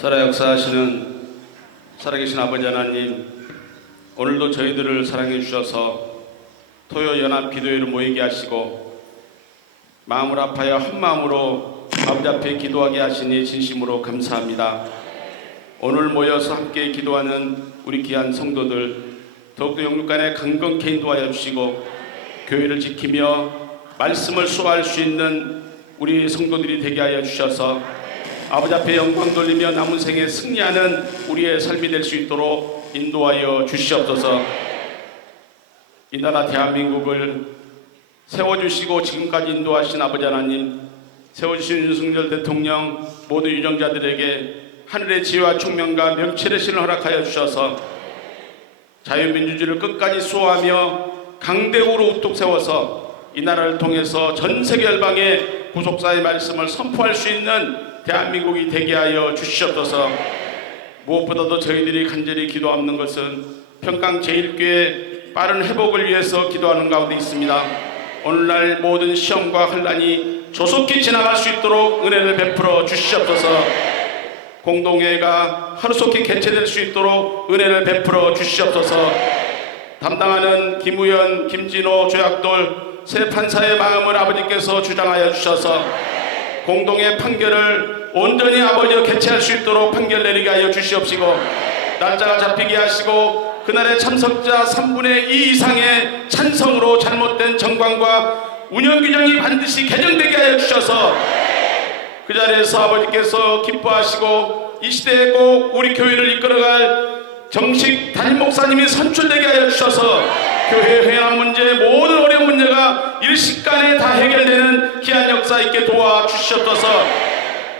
살아 역사하시는 살아계신 아버지 하나님, 오늘도 저희들을 사랑해 주셔서 토요 연합 기도회를 모이게 하시고 마음을 아파여 한 마음으로 아버지 앞에 기도하게 하시니 진심으로 감사합니다. 오늘 모여서 함께 기도하는 우리 귀한 성도들 더욱더 영육간에 강건케 인도하여 주시고 교회를 지키며 말씀을 수호할 수 있는 우리 성도들이 되게 하여 주셔서 아버지 앞에 영광 돌리며 남은 생에 승리하는 우리의 삶이 될 수 있도록 인도하여 주시옵소서. 이 나라 대한민국을 세워주시고 지금까지 인도하신 아버지 하나님, 세워주신 윤석열 대통령 모두 유정자들에게 하늘의 지혜와 총명과 명철의 신을 허락하여 주셔서 자유민주주의를 끝까지 수호하며 강대국으로 우뚝 세워서 이 나라를 통해서 전 세계 열방에 구속사의 말씀을 선포할 수 있는 대한민국이 되게 하여 주시옵소서. 무엇보다도 저희들이 간절히 기도하는 것은 평강 제1교회 빠른 회복을 위해서 기도하는 가운데 있습니다. 오늘날 모든 시험과 혼란이 조속히 지나갈 수 있도록 은혜를 베풀어 주시옵소서. 공동회가 하루속히 개최될 수 있도록 은혜를 베풀어 주시옵소서. 담당하는 김우현, 김진호, 조약돌 세 판사의 마음을 아버지께서 주장하여 주셔서 공동의 판결을 온전히 아버지와 개최할 수 있도록 판결 내리게 하여 주시옵시고, 날짜가 잡히게 하시고 그날의 참석자 3분의 2 이상의 찬성으로 잘못된 정관과 운영규정이 반드시 개정되게 하여 주셔서 그 자리에서 아버지께서 기뻐하시고 이 시대에 꼭 우리 교회를 이끌어갈 정식 담임 목사님이 선출되게 하여 주셔서 교회의 회한 문제, 모든 어려운 문제가 일시간에 다 해결되는 귀한 역사 있게 도와주시옵소서.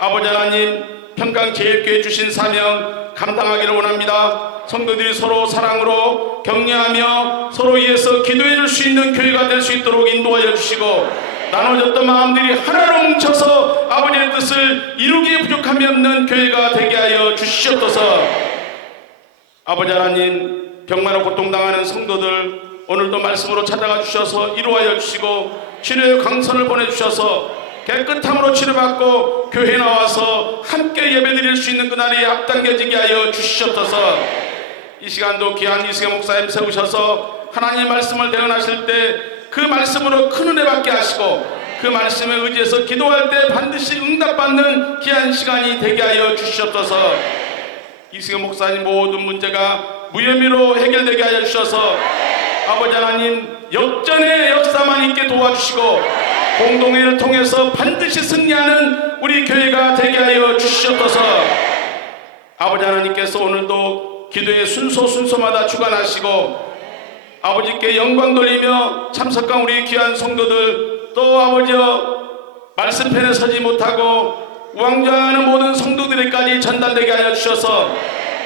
아버지 하나님, 평강 제1교회 주신 사명 감당하기를 원합니다. 성도들이 서로 사랑으로 격려하며 서로 위해서 기도해 줄 수 있는 교회가 될 수 있도록 인도하여 주시고, 나눠졌던 마음들이 하나로 뭉쳐서 아버지의 뜻을 이루기에 부족함이 없는 교회가 되게 하여 주시옵소서. 아버지 하나님, 병마로 고통당하는 성도들 오늘도 말씀으로 찾아가 주셔서 이루하여 주시고 치료의 강선을 보내주셔서 깨끗함으로 치료받고 교회에 나와서 함께 예배드릴 수 있는 그날이 앞당겨지게 하여 주시옵소서. 이 시간도 귀한 이승혜 목사님 세우셔서 하나님의 말씀을 대언하실 때 그 말씀으로 큰 은혜 받게 하시고 그 말씀에 의지해서 기도할 때 반드시 응답받는 귀한 시간이 되게 하여 주시옵소서. 이승혜 목사님 모든 문제가 무혐의로 해결되게 하여 주셔서 아버지 하나님, 역전의 역사만 있게 도와주시고 공동회를 통해서 반드시 승리하는 우리 교회가 되게 하여 주시옵소서. 아버지 하나님께서 오늘도 기도의 순서마다 주관하시고 아버지께 영광 돌리며 참석한 우리 귀한 성도들, 또 아버지여 말씀편에 서지 못하고 우왕좌왕하는 모든 성도들에게까지 전달되게 하여 주셔서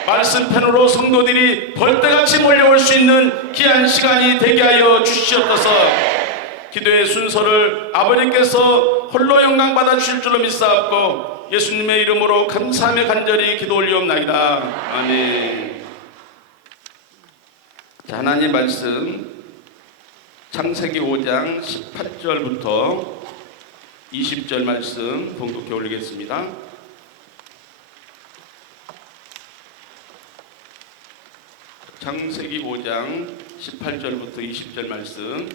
말씀편으로 성도들이 벌떼같이 몰려올 수 있는 귀한 시간이 되게 하여 주시옵소서. 기도의 순서를 아버지께서 홀로 영광 받아 주실 줄로 믿사옵고 예수님의 이름으로 감사하며 간절히 기도 올리옵나이다. 아멘. 자, 하나님 말씀 창세기 5장 18절부터 20절 말씀 봉독해 올리겠습니다. 창세기 5장 18절부터 20절 말씀.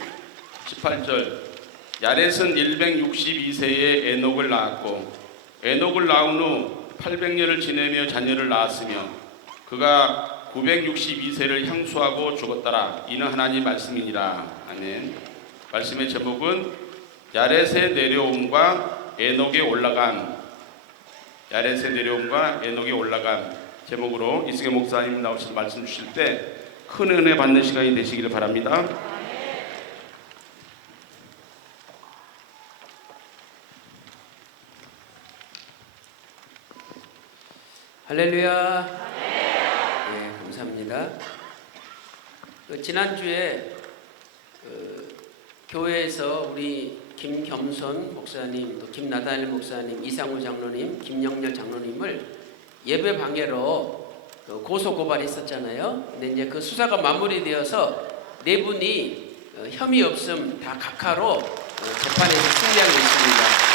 18절, 야렛은 162세에 에녹을 낳았고 에녹을 낳은 후 800년을 지내며 자녀를 낳았으며 그가 962세를 향수하고 죽었더라. 이는 하나님 말씀이니라. 아멘. 말씀의 제목은 야렛의 내려옴과 에녹의 올라감. 야렛의 내려옴과 에녹의 올라감 제목으로 이승혜 목사님 나오셔서 말씀 주실 때 큰 은혜 받는 시간이 되시기를 바랍니다. 할렐루야. 네, 감사합니다. 지난주에 교회에서 우리 김겸손 목사님, 또 김나다일 목사님, 이상우 장로님, 김영렬 장로님을 예배 방해로 고소 고발이 있었잖아요. 근데 이제 그 수사가 마무리되어서 네 분이 혐의 없음 다 각하로 재판에서 승리하고 있습니다.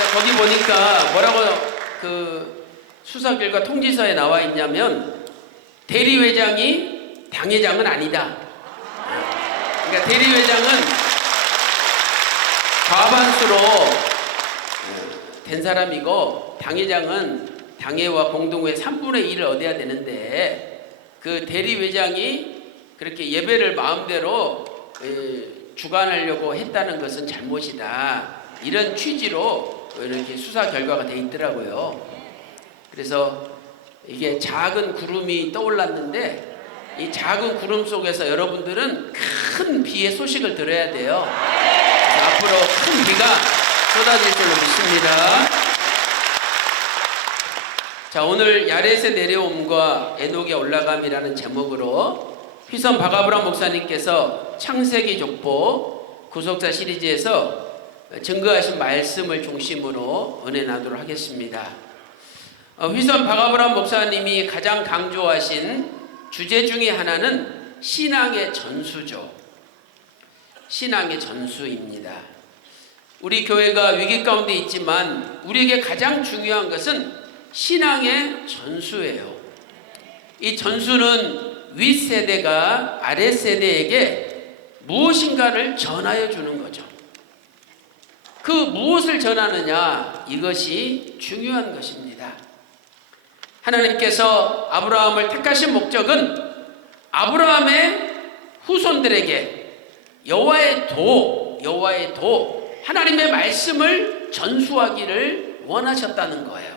그래서 거기 보니까 뭐라고 그 수사 결과 통지서에 나와 있냐면 대리회장이 당회장은 아니다. 그러니까 대리회장은 과반수로 된 사람이고 당회장은 당회와 공동회 3분의 1을 얻어야 되는데 그 대리회장이 그렇게 예배를 마음대로 주관하려고 했다는 것은 잘못이다. 이런 취지로 이렇게 수사 결과가 돼 있더라고요. 그래서 이게 작은 구름이 떠올랐는데 이 작은 구름 속에서 여러분들은 큰 비의 소식을 들어야 돼요. 그래서 앞으로 큰 비가 쏟아질 줄로 믿습니다. 자, 오늘 야렛의 내려옴과 에녹의 올라감이라는 제목으로 휘선 박아브람 목사님께서 창세기 족보 구속사 시리즈에서 증거하신 말씀을 중심으로 은혜 나누도록 하겠습니다. 휘선 박아브람 목사님이 가장 강조하신 주제 중에 하나는 신앙의 전수죠. 신앙의 전수입니다. 우리 교회가 위기 가운데 있지만 우리에게 가장 중요한 것은 신앙의 전수예요. 이 전수는 윗세대가 아랫세대에게 무엇인가를 전하여 주는 거죠. 그 무엇을 전하느냐, 이것이 중요한 것입니다. 하나님께서 아브라함을 택하신 목적은 아브라함의 후손들에게 여호와의 도, 하나님의 말씀을 전수하기를 원하셨다는 거예요.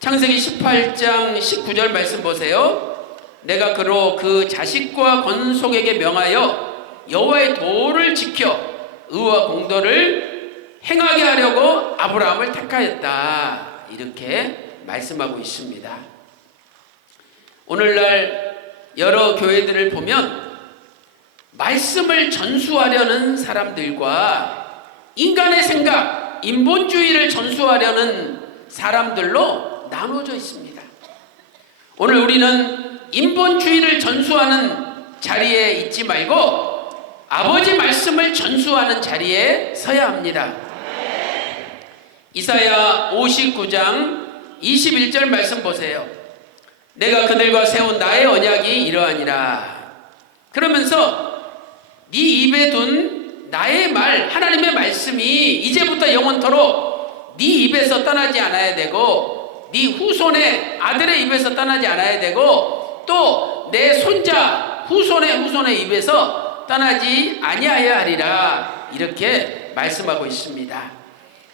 창세기 18장 19절 말씀 보세요. 내가 그로 그 자식과 건속에게 명하여 여호와의 도를 지켜 의와 공도를 행하게 하려고 아브라함을 택하였다. 이렇게 말씀하고 있습니다. 오늘날 여러 교회들을 보면 말씀을 전수하려는 사람들과 인간의 생각, 인본주의를 전수하려는 사람들로 나눠져 있습니다. 오늘 우리는 인본주의를 전수하는 자리에 있지 말고 아버지 말씀을 전수하는 자리에 서야 합니다. 이사야 59장 21절 말씀 보세요. 내가 그들과 세운 나의 언약이 이러하니라. 그러면서 네 입에 둔 나의 말, 하나님의 말씀이 이제부터 영원토록 네 입에서 떠나지 않아야 되고 네 후손의 아들의 입에서 떠나지 않아야 되고 또 내 손자 후손의 입에서 떠나지 아니하여야 하리라. 이렇게 말씀하고 있습니다.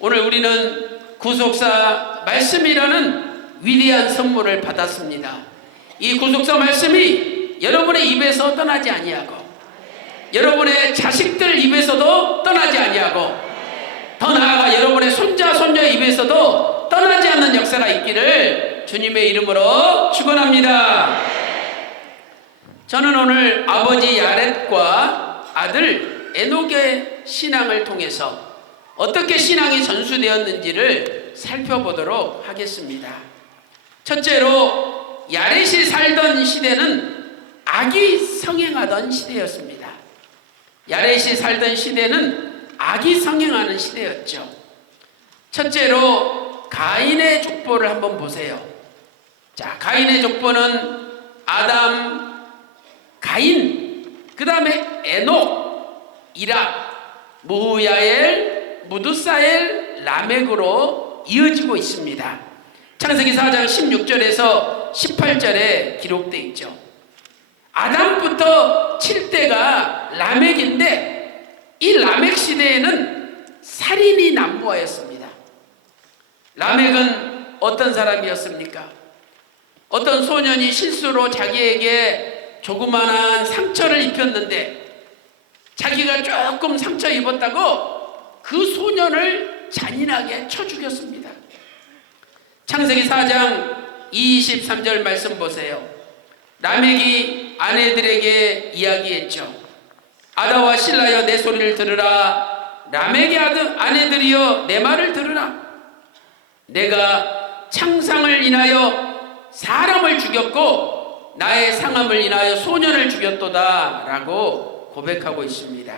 오늘 우리는 구속사 말씀이라는 위대한 선물을 받았습니다. 이 구속사 말씀이 여러분의 입에서 떠나지 아니하고 여러분의 자식들 입에서도 떠나지 아니하고 더 나아가 여러분의 손자 손녀의 입에서도 떠나지 않는 역사가 있기를 주님의 이름으로 축원합니다. 저는 오늘 아버지 야렛과 아들 에녹의 신앙을 통해서 어떻게 신앙이 전수되었는지를 살펴보도록 하겠습니다. 첫째로 야렛이 살던 시대는 악이 성행하던 시대였습니다. 야렛이 살던 시대는 악이 성행하는 시대였죠. 첫째로 가인의 족보를 한번 보세요. 자, 가인의 족보는 아담, 가인, 그 다음에 에녹, 이락, 무야엘, 무두사엘, 라멕으로 이어지고 있습니다. 창세기 4장 16절에서 18절에 기록되어 있죠. 아담부터 7대가 라멕인데 이 라멕 시대에는 살인이 난무하였습니다. 라멕은 어떤 사람이었습니까? 어떤 소년이 실수로 자기에게 조그만한 상처를 입혔는데 자기가 조금 상처 입었다고 그 소년을 잔인하게 쳐 죽였습니다. 창세기 4장 23절 말씀 보세요. 라멕이 아내들에게 이야기했죠. 아다와 실라여 내 소리를 들으라. 라멕의 아내들이여 내 말을 들으라. 내가 창상을 인하여 사람을 죽였고 나의 상함을 인하여 소년을 죽였도다 라고 고백하고 있습니다.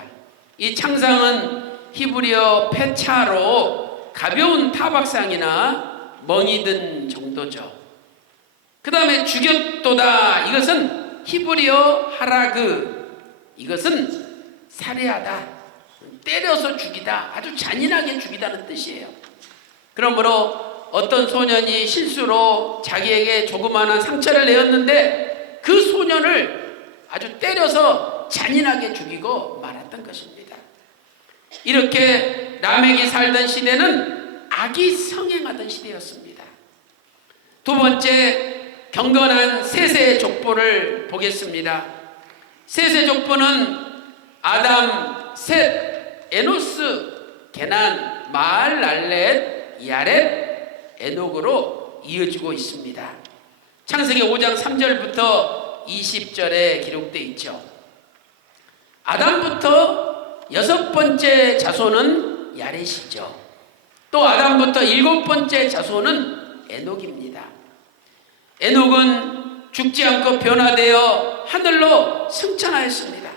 이 창상은 히브리어 페차로 가벼운 타박상이나 멍이 든 정도죠. 그 다음에 죽였도다, 이것은 히브리어 하라그, 이것은 살해하다, 때려서 죽이다, 아주 잔인하게 죽이다는 뜻이에요. 그러므로 어떤 소년이 실수로 자기에게 조그마한 상처를 내었는데 그 소년을 아주 때려서 잔인하게 죽이고 말았던 것입니다. 이렇게 라멕이 살던 시대는 악이 성행하던 시대였습니다. 두 번째, 경건한 셋의 족보를 보겠습니다. 셋의 족보는 아담, 셋, 에노스, 게난, 마할랄렛, 야렛, 에녹으로 이어지고 있습니다. 창세기 5장 3절부터 20절에 기록되어 있죠. 아담부터 6번째 자손은 야렛이죠. 또 아담부터 7번째 자손은 에녹입니다. 에녹은 죽지 않고 변화되어 하늘로 승천하였습니다.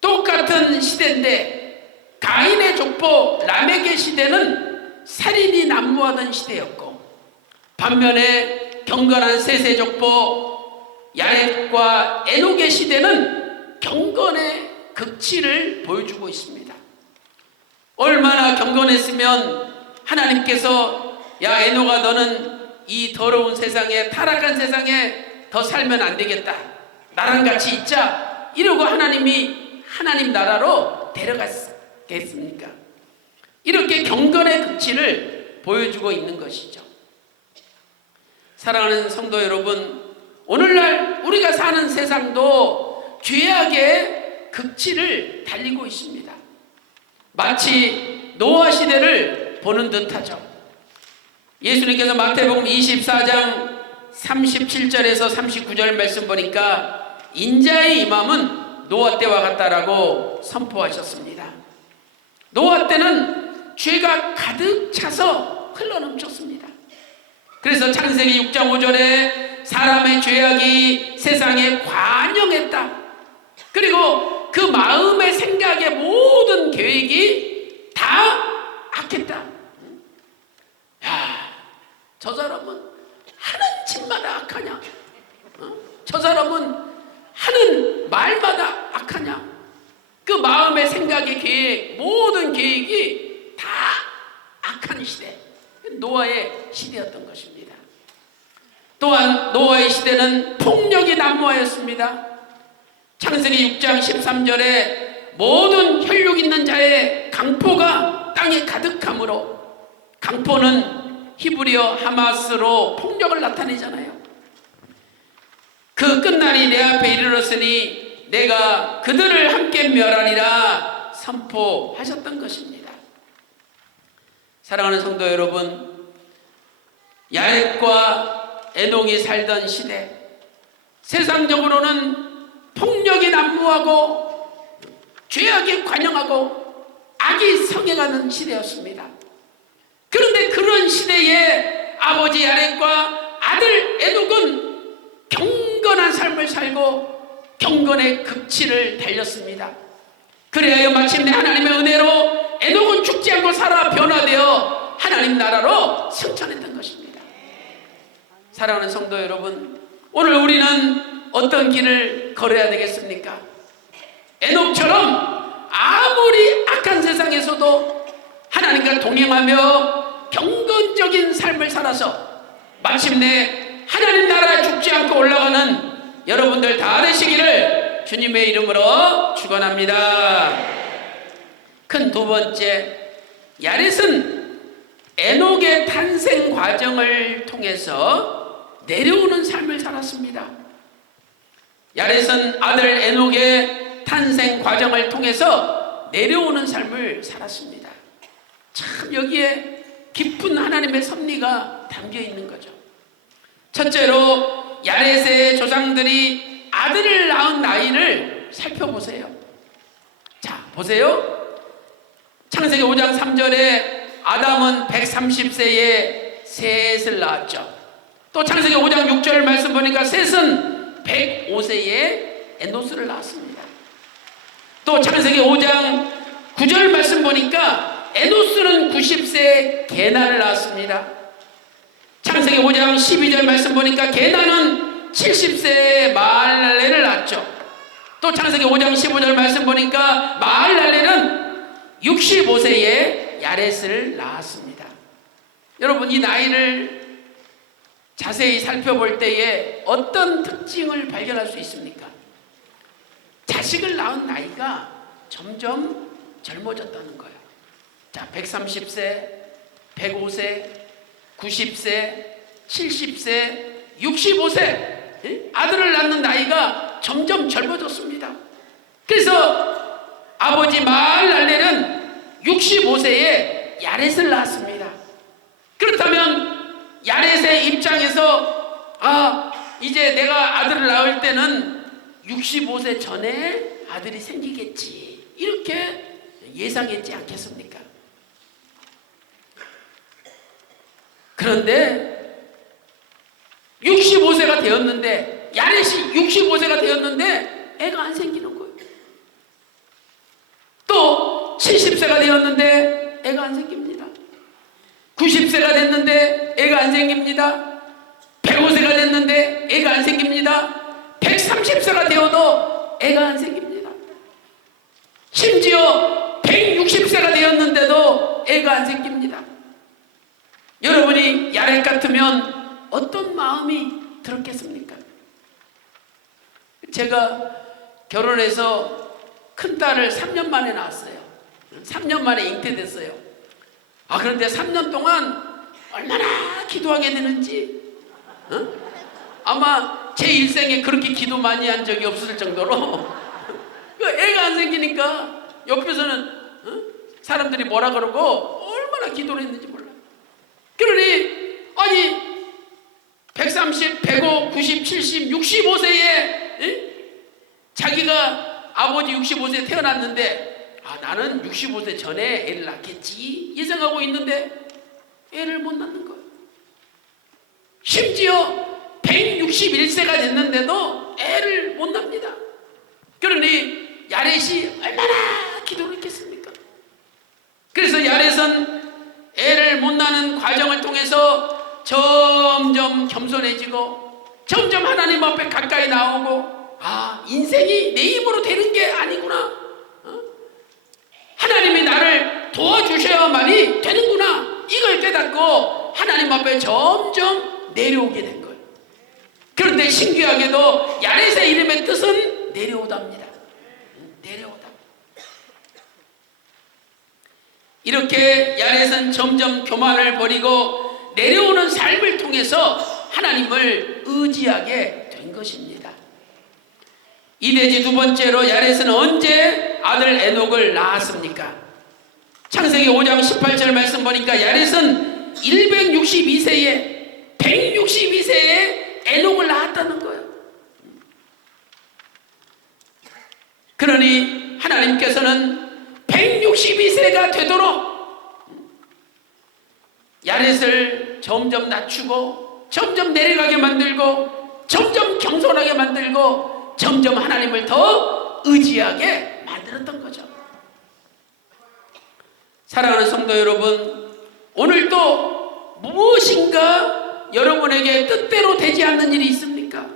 똑같은 시대인데 가인의 족보 라멕의 시대는 살인이 난무하던 시대였고, 반면에 경건한 셋의 족보 야렛과 에녹의 시대는 경건의 극치를 보여주고 있습니다. 얼마나 경건했으면 하나님께서 야 에녹아, 너는 이 더러운 세상에, 타락한 세상에 더 살면 안 되겠다, 나랑 같이 있자, 이러고 하나님이 하나님 나라로 데려갔겠습니까? 이렇게 경건의 극치를 보여주고 있는 것이죠. 사랑하는 성도 여러분, 오늘날 우리가 사는 세상도 죄악의 극치를 달리고 있습니다. 마치 노아 시대를 보는 듯하죠. 예수님께서 마태복음 24장 37절에서 39절 말씀 보니까 인자의 임함은 노아 때와 같다라고 선포하셨습니다. 노아 때는 죄가 가득 차서 흘러넘쳤습니다. 그래서 창세기 6장 5절에 사람의 죄악이 세상에 관영했다. 그리고 그 마음의 생각의 모든 계획이 다 악했다. 야, 저 사람은 하는 짓마다 악하냐? 저 사람은 하는 말마다 악하냐? 그 마음의 생각의 계획, 모든 계획이 다 악한 시대, 노아의 시대였던 것입니다. 또한 노아의 시대는 폭력이 난무하였습니다. 창세기 6장 13절에 모든 혈육 있는 자의 강포가 땅에 가득하므로, 강포는 히브리어 하마스로 폭력을 나타내잖아요. 그 끝날이 내 앞에 이르렀으니 내가 그들을 함께 멸하리라 선포하셨던 것입니다. 사랑하는 성도 여러분, 야렛과 에녹이 살던 시대, 세상적으로는 폭력이 난무하고 죄악이 관영하고 악이 성행하는 시대였습니다. 그런데 그런 시대에 아버지 야렛과 아들 에녹은 경건한 삶을 살고 경건의 극치를 달렸습니다. 그래야 마침내 하나님의 은혜로 에녹은 죽지 않고 살아 변화되어 하나님 나라로 승천했던 것입니다. 사랑하는 성도 여러분, 오늘 우리는 어떤 길을 걸어야 되겠습니까? 에녹처럼 아무리 악한 세상에서도 하나님과 동행하며 경건적인 삶을 살아서 마침내 하나님 나라에 죽지 않고 올라가는 여러분들 다 되시기를 주님의 이름으로 축원합니다. 큰 두 번째, 야렛은 에녹의 탄생 과정을 통해서 내려오는 삶을 살았습니다. 야렛은 아들 에녹의 탄생 과정을 통해서 내려오는 삶을 살았습니다. 참 여기에 깊은 하나님의 섭리가 담겨 있는 거죠. 첫째로 야렛의 조상들이 아들을 낳은 나이를 살펴보세요. 자, 보세요. 창세기 5장 3절에 아담은 130세에 셋을 낳았죠. 또 창세기 5장 6절 말씀 보니까 셋은 105세에 에노스를 낳았습니다. 또 창세기 5장 9절 말씀 보니까 에노스는 90세에 게나를 낳았습니다. 창세기 5장 12절 말씀 보니까 게나는 70세에 마할랄렐을 낳았죠. 또 창세기 5장 15절 말씀 보니까 마할랄렐은 65세에 야렛을 낳았습니다. 여러분, 이 나이를 자세히 살펴볼 때에 어떤 특징을 발견할 수 있습니까? 자식을 낳은 나이가 점점 젊어졌다는 거예요. 자, 130세, 105세, 90세, 70세, 65세 아들을 낳는 나이가 점점 젊어졌습니다. 그래서 아버지 마할랄렐은 65세에 야렛을 낳았습니다. 그렇다면 야렛의 입장에서 이제 내가 아들을 낳을 때는 65세 전에 아들이 생기겠지, 이렇게 예상했지 않겠습니까? 그런데 65세가 되었는데, 야렛이 65세가 되었는데 애가 안 생기는 거예요. 또 70세가 되었는데 애가 안 생깁니다. 90세가 됐는데 애가 안 생깁니다. 105세가 됐는데 애가 안 생깁니다. 130세가 되어도 애가 안 생깁니다. 심지어 160세가 되었는데도 애가 안 생깁니다. 여러분이 야렛 같으면 어떤 마음이 들었겠습니까? 제가 결혼해서 큰딸을 3년 만에 낳았어요. 3년 만에 잉태됐어요. 그런데 3년 동안 얼마나 기도하게 되는지, 아마 제 일생에 그렇게 기도 많이 한 적이 없을 정도로 애가 안 생기니까 옆에서는 사람들이 뭐라 그러고 얼마나 기도를 했는지 몰라요. 그러니 아니 130, 105, 90, 70, 65세에 자기가 아버지 65세에 태어났는데 나는 65세 전에 애를 낳겠지 예상하고 있는데 애를 못 낳는 거예요. 심지어 161세가 됐는데도 애를 못 낳습니다. 그러니 야렛이 얼마나 기도를 했겠습니까? 그래서 야렛은 애를 못 낳는 과정을 통해서 점점 겸손해지고 점점 하나님 앞에 가까이 나오고 인생이 내 힘으로 되는 게 아니구나, 하나님이 나를 도와주셔야만이 되는구나, 이걸 깨닫고 하나님 앞에 점점 내려오게 된 거예요. 그런데 신기하게도 야렛의 이름의 뜻은 내려오답니다. 내려오다. 이렇게 야렛은 점점 교만을 버리고 내려오는 삶을 통해서 하나님을 의지하게 된 것입니다. 이대지 두 번째로 야렛은 언제 아들 에녹을 낳았습니까? 창세기 5장 18절 말씀 보니까 야렛은 162세에 에녹을 낳았다는 거예요. 그러니 하나님께서는 162세가 되도록 야렛을 점점 낮추고 점점 내려가게 만들고 점점 겸손하게 만들고 점점 하나님을 더 의지하게 만들었던 거죠. 사랑하는 성도 여러분, 오늘도 무엇인가 여러분에게 뜻대로 되지 않는 일이 있습니까?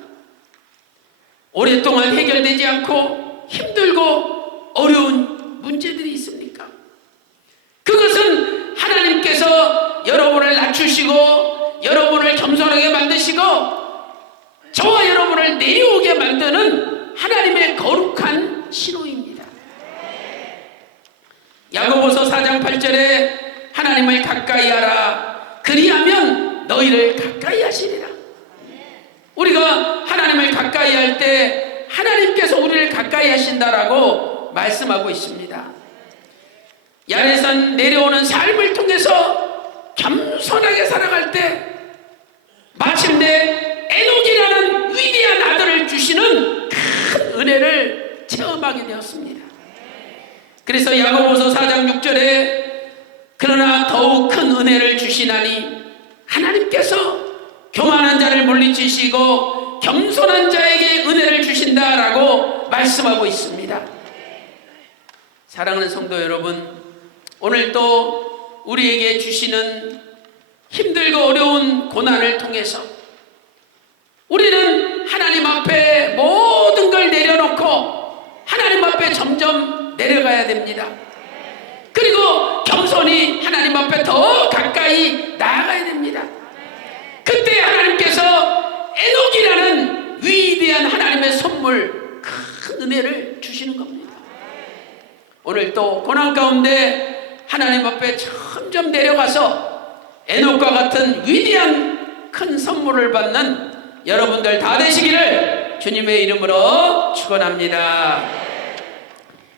오랫동안 해결되지 않고 힘들고 어려운 문제들이 있습니까? 그것은 하나님께서 여러분을 낮추시고 여러분을 겸손하게 만드시고 저와 여러분을 내려오게 만드는 하나님의 거룩한 신호입니다. 야고보서 4장 8절에 하나님을 가까이 하라, 그리하면 너희를 가까이 하시리라. 우리가 하나님을 가까이 할 때 하나님께서 우리를 가까이 하신다라고 말씀하고 있습니다. 야렛은 내려오는 삶을 통해서 겸손하게 살아갈 때 마침내 에녹이라는 위대한 아들을 주시는 큰 은혜를 체험하게 되었습니다. 그래서 야고보서 4장 6절에 그러나 더욱 큰 은혜를 주시나니 하나님께서 교만한 자를 물리치시고 겸손한 자에게 은혜를 주신다라고 말씀하고 있습니다. 사랑하는 성도 여러분, 오늘 또 우리에게 주시는 힘들고 어려운 고난을 통해서 우리는 하나님 앞에 모든 걸 내려놓고 하나님 앞에 점점 내려가야 됩니다. 그리고 겸손히 하나님 앞에 더 가까이 나아가야 됩니다. 그때 하나님께서 에녹이라는 위대한 하나님의 선물, 큰 은혜를 주시는 겁니다. 오늘 또 고난 가운데 하나님 앞에 점점 내려가서 에녹과 같은 위대한 큰 선물을 받는 여러분들 다 되시기를 주님의 이름으로 축원합니다.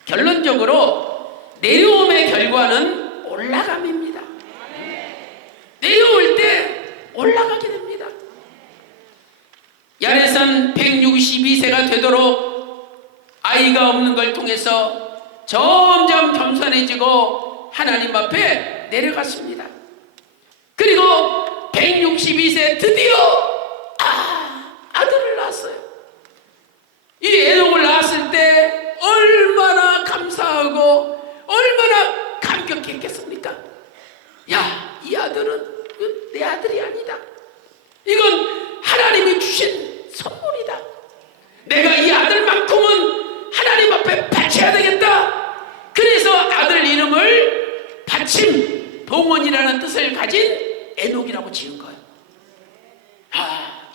결론적으로 내려옴의 결과는 올라감입니다. 내려올 때 올라가게 됩니다. 야레선 162세가 되도록 아이가 없는 걸 통해서 점점 겸손해지고 하나님 앞에 내려갔습니다. 그리고 162세 드디어 아들을 낳았어요. 이 에녹을 낳았을 때 얼마나 감사하고 얼마나 감격했겠습니까? 야, 이 아들은 내 아들이 아니다. 이건 하나님이 주신 선물이다. 내가 이 아들만큼은 하나님 앞에 바쳐야 되겠다. 그래서 아들 이름을 받침 봉헌이라는 뜻을 가진 에녹이라고 지은 거예요.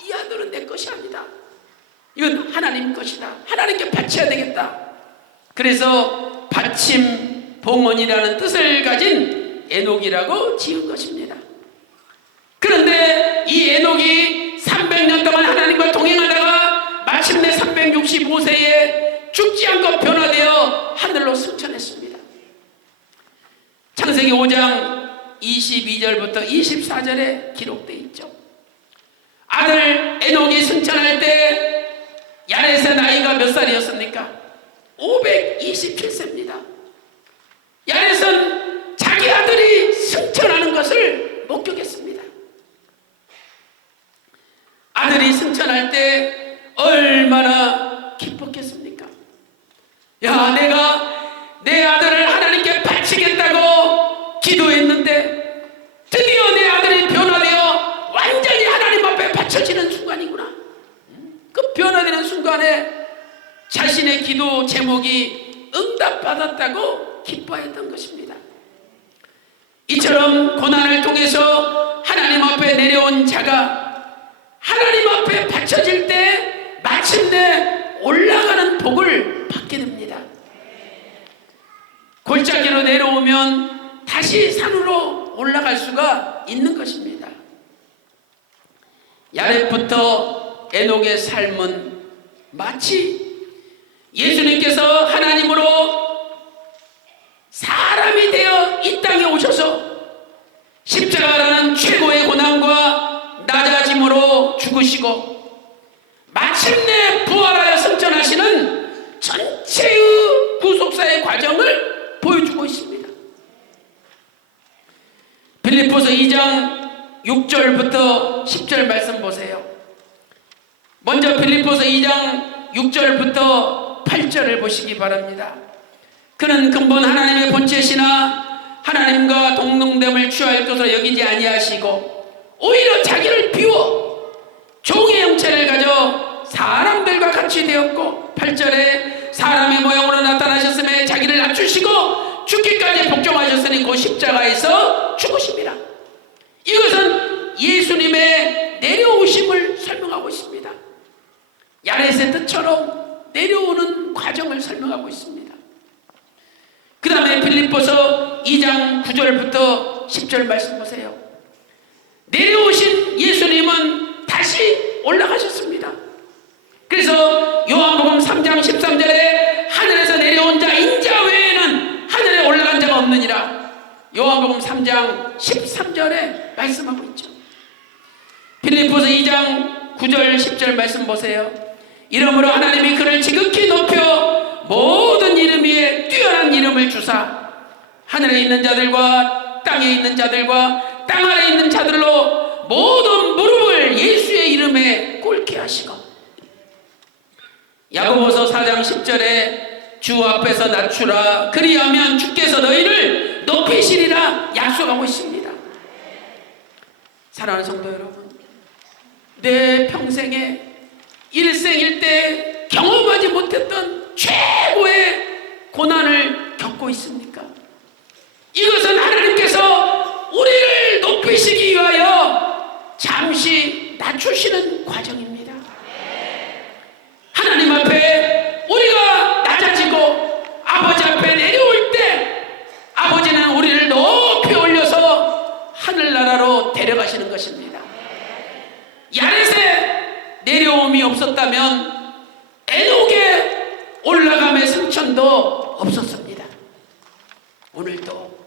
이 아들은 내 것이 아니다. 이건 하나님 것이다. 하나님께 바쳐야 되겠다. 그래서 받침 봉헌이라는 뜻을 가진 에녹이라고 지은 것입니다. 그런데 이 에녹이 300년 동안 하나님과 동행하다가 마침내 365세에 죽지 않고 변화되어 하늘로 승천했습니다. 창세기 5장 22절부터 24절에 기록되어 있죠. 아들 에녹이 승천할 때 야렛의 나이가 몇 살이었습니까? 527세입니다. 야렛은 자기 아들이 승천하는 것을 목격했습니다. 아들이 승천할 때 얼마나 기뻤겠습니까? 야, 내가 내 아들을 하나님께 바치겠다고 기도했는데 드디어 내 아들이 변화되어 완전히 하나님 앞에 바쳐지는 순간이구나. 그 변화되는 순간에 자신의 기도 제목이 응답받았다고 기뻐했던 것입니다. 이처럼 고난을 통해서 하나님 앞에 내려온 자가 하나님 앞에 바쳐질 때 마침내 올라가는 복을 받게 됩니다. 골짜기로 내려오면 다시 산으로 올라갈 수가 있는 것입니다. 야렛부터 에녹의 삶은 마치 예수님께서 하나님으로 사람이 되어 이 땅에 오셔서 십자가라는 최고의 고난과 낮아짐으로 죽으시고 마침내 부활하여 승천하시는 전체의 구속사의 과정을 보여주고 있습니다. 빌립보서 2장 6절부터 10절 말씀 보세요. 먼저 빌립보서 2장 6절부터 8절을 보시기 바랍니다. 그는 근본 하나님의 본체시나 하나님과 동등됨을 취할 것으로 여기지 아니하시고 오히려 자기를 비워 종의 형체를 가져 사람들과 같이 되었고 8절에 사람의 모형으로 나타나셨음에 자기를 낮추시고 죽기까지 복종하셨으니 곧 십자가에서 죽으십니다. 이것은 예수님의 내려오심을 설명하고 있습니다. 야렛의 뜻처럼 내려오는 과정을 설명하고 있습니다. 그 다음에 빌립보서 2장 9절부터 10절 말씀 보세요. 내려오신 예수님은 다시 올라가셨습니다. 그래서 요한복음 3장 13절에 하늘에서 내려온 자 인자 외에는 하늘에 올라간 자가 없느니라. 요한복음 3장 13절에 말씀하고 있죠. 빌립보서 2장 9절 10절 말씀 보세요. 이러므로 하나님이 그를 지극히 높여 모든 이름 위에 뛰어난 이름을 주사 하늘에 있는 자들과 땅에 있는 자들과 땅 아래 있는 자들로 모든 무릎을 예수의 이름에 꿇게 하시고 야고보서 4장 10절에 주 앞에서 낮추라 그리하면 주께서 너희를 높이시 하고 있습니다. 사랑하는 성도 여러분, 내 평생에 일생일대 경험하지 못했던 최고의 고난을 겪고 있습니까? 이것은 하나님께서 우리를 높이시기 위하여 잠시 낮추시는 과정입니다. 하나님 앞에 우리가 낮아지고 아버지 앞에 내려올 때 아버지는 우리를 높이 올려서 하늘나라로 데려가시는 것입니다. 야렛에 내려옴이 없었다면 에녹의 올라감의 승천도 없었습니다. 오늘도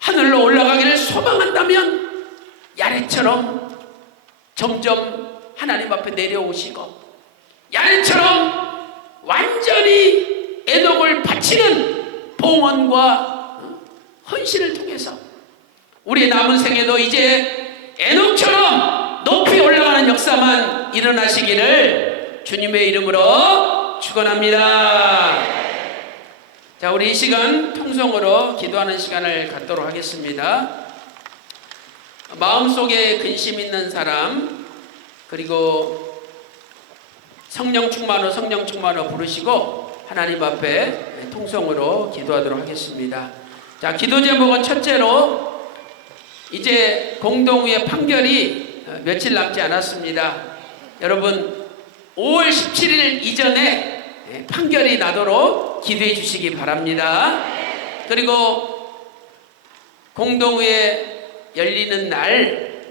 하늘로 올라가기를 소망한다면 야렛처럼 점점 하나님 앞에 내려오시고 야렛처럼 완전히 에녹을 바치는 봉헌과 헌신을 통해서 우리의 남은 생에도 이제 에녹처럼 높이 올라가는 역사만 일어나시기를 주님의 이름으로 축원합니다. 자, 우리 이 시간 통성으로 기도하는 시간을 갖도록 하겠습니다. 마음속에 근심 있는 사람, 그리고 성령 충만호 부르시고 하나님 앞에 통성으로 기도하도록 하겠습니다. 자, 기도 제목은 첫째로 이제 공동의 판결이 며칠 남지 않았습니다. 여러분 5월 17일 이전에 판결이 나도록 기도해 주시기 바랍니다. 그리고 공동회 열리는 날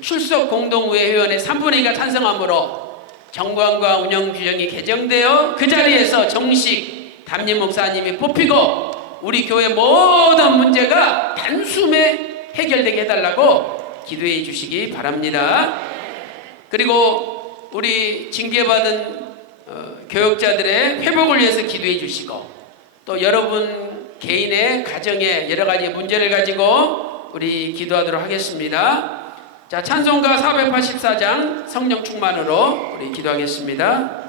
출석 공동회 회원의 3분의 2가 찬성함으로 정관과 운영 규정이 개정되어 그 자리에서 정식 담임 목사님이 뽑히고 우리 교회 모든 문제가 단숨에 해결되게 해달라고 기도해 주시기 바랍니다. 그리고 우리 징계받은 교역자들의 회복을 위해서 기도해 주시고 또 여러분 개인의 가정에 여러 가지 문제를 가지고 우리 기도하도록 하겠습니다. 자, 찬송가 484장 성령 충만으로 우리 기도하겠습니다.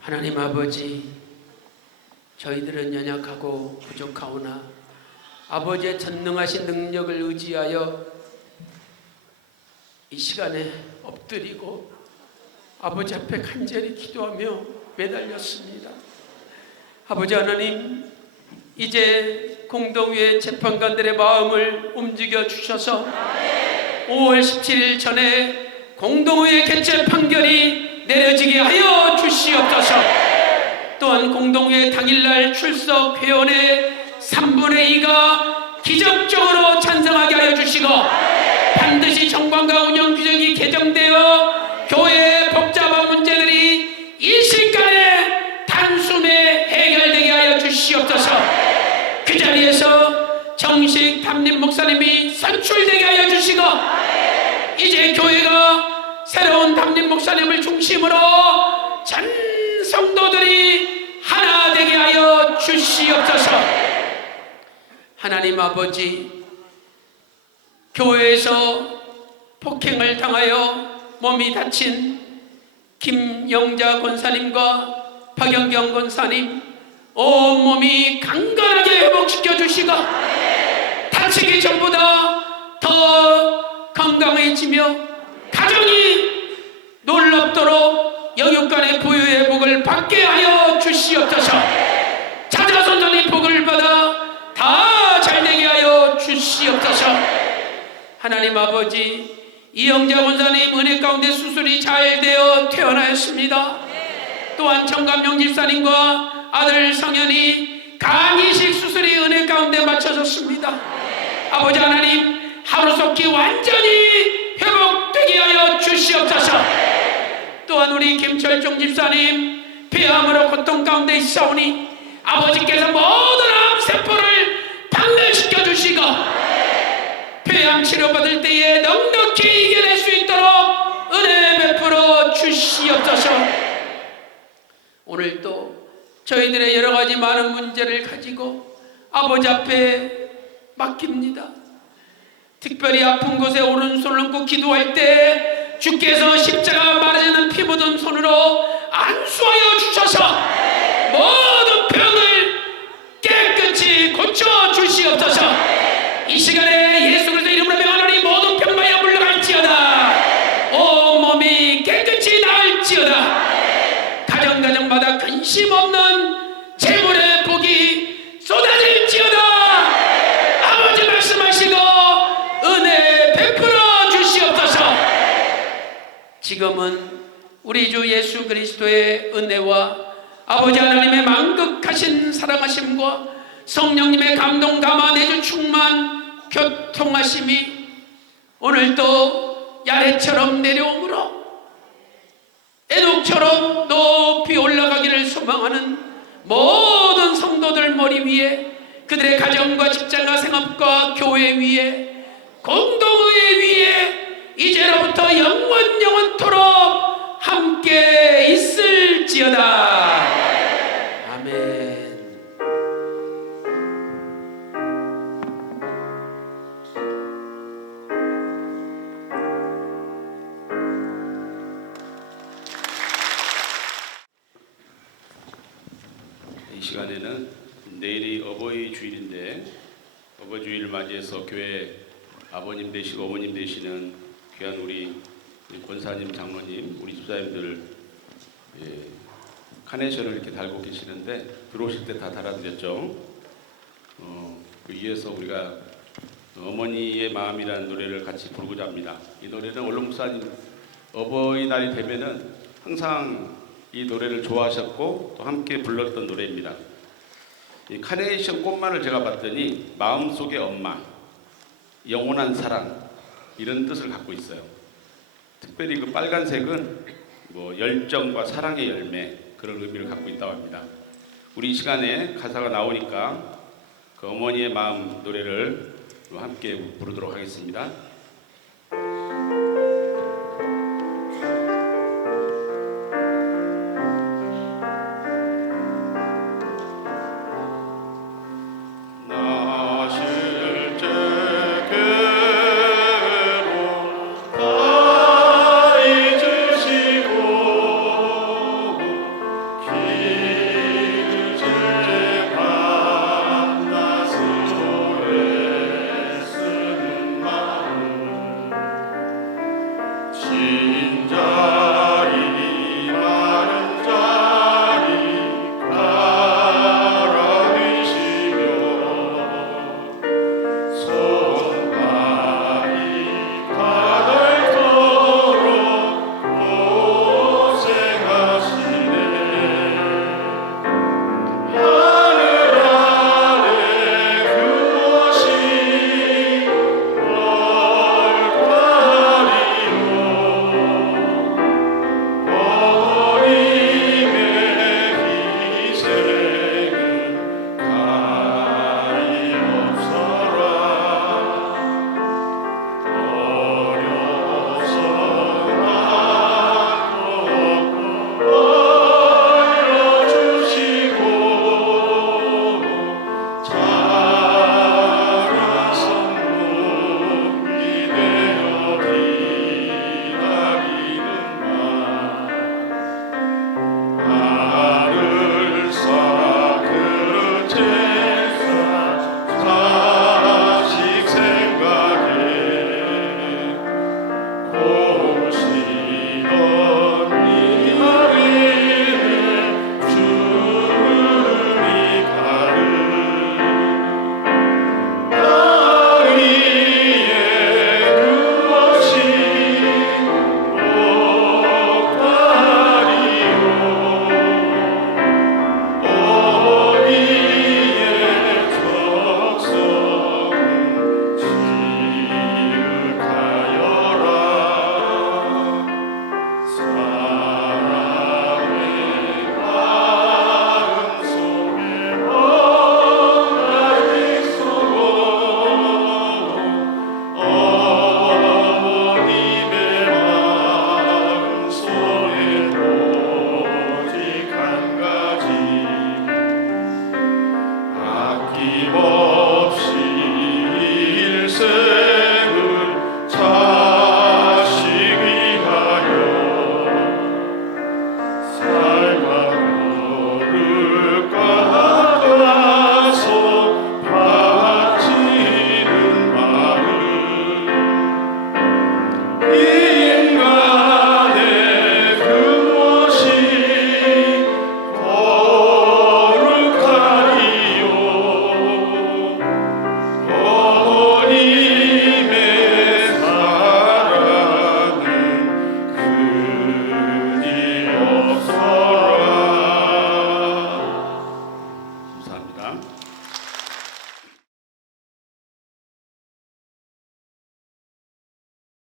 하나님 아버지, 저희들은 연약하고 부족하오나 아버지의 전능하신 능력을 의지하여 이 시간에 엎드리고 아버지 앞에 간절히 기도하며 매달렸습니다. 아버지 하나님, 이제 공동회 재판관들의 마음을 움직여 주셔서 5월 17일 전에 공동회 개최 판결이 내려지게 하여 주시옵소서. 또한 공동회 당일날 출석 회원의 3분의 2가 기적적으로 찬성하게 하여 주시고 반드시 정관과 운영 규정이 개정되어 교회의 복잡한 문제들이 이 시간에 단숨에 해결되게 하여 주시옵소서. 그 자리에서 정식 담임 목사님이 선출되게 하여 주시고 이제 교회가 새로운 담임 목사님을 중심으로 전 성도들이 하나 되게 하여 주시옵소서. 하나님 아버지, 교회에서 폭행을 당하여 몸이 다친 김영자 권사님과 박영경 권사님 온몸이 강건하게 회복시켜 주시고 다치기 전보다 더 건강해지며 가정이 놀랍도록 영육간의 부유의 복을 받게 하여 주시옵소서. 자자손손이 복을 받아 다 잘되게 하여 주시옵소서. 하나님 아버지, 이영자 권사님 은혜 가운데 수술이 잘 되어 퇴원하였습니다. 또한 정감용 집사님과 아들 성현이 간이식 수술이 은혜 가운데 맞춰졌습니다. 아버지 하나님, 하루속히 완전히 회복되게 하여 주시옵소서. 또한 우리 김철종 집사님 폐암으로 고통 가운데 있사오니 아버지께서 모든 암세포를 박멸시켜 주시고 폐암 치료받을 때에 넉넉히 이겨낼 수 있도록 은혜 베풀어 주시옵소서. 오늘 또 저희들의 여러 가지 많은 문제를 가지고 아버지 앞에 맡깁니다. 특별히 아픈 곳에 오른손을 얹고 기도할 때 주께서 십자가 마르지 않는 피 묻은 손으로 안수하여 주셔서 모든 병을 깨끗이 고쳐 주시옵소서. 이 시간에 예수 그리스도 이름으로 명하노니 모든 병마여 물러갈지어다. 온몸이 깨끗이 나을지어다. 가정마다 근심 없는 재물의 복이 쏟아질지어다. 아버지 말씀하시고 은혜 베풀어 주시옵소서. 지금은 우리 주 예수 그리스도의 은혜와 아버지 하나님의 만극하신 사랑하심과 성령님의 감동 감화 내주 충만 교통하심이 오늘도 야레처럼 내려오므로 에녹처럼 높이 올라가기를 소망하는 모든 성도들 머리 위에, 그들의 가정과 직장과 생업과 교회 위에, 공동의회 위에 이제로부터 영원토록 함께 있을지어다. 아멘. 이 시간에는 내일이 어버이 주일인데 어버이 주일을 맞이해서 교회 아버님 되시고 어머님 되시는 귀한 우리 권사님, 장로님, 우리 집사님들 카네이션을 이렇게 달고 계시는데 들어오실 때 다 달아드렸죠. 그 위해서 우리가 어머니의 마음이라는 노래를 같이 부르고자 합니다. 이 노래는 원로 목사님 어버이날이 되면은 항상 이 노래를 좋아하셨고 또 함께 불렀던 노래입니다. 이 카네이션 꽃만을 제가 봤더니 마음속의 엄마, 영원한 사랑 이런 뜻을 갖고 있어요. 특별히 그 빨간색은 뭐 열정과 사랑의 열매 그런 의미를 갖고 있다고 합니다. 우리 이 시간에 가사가 나오니까 그 어머니의 마음 노래를 함께 부르도록 하겠습니다.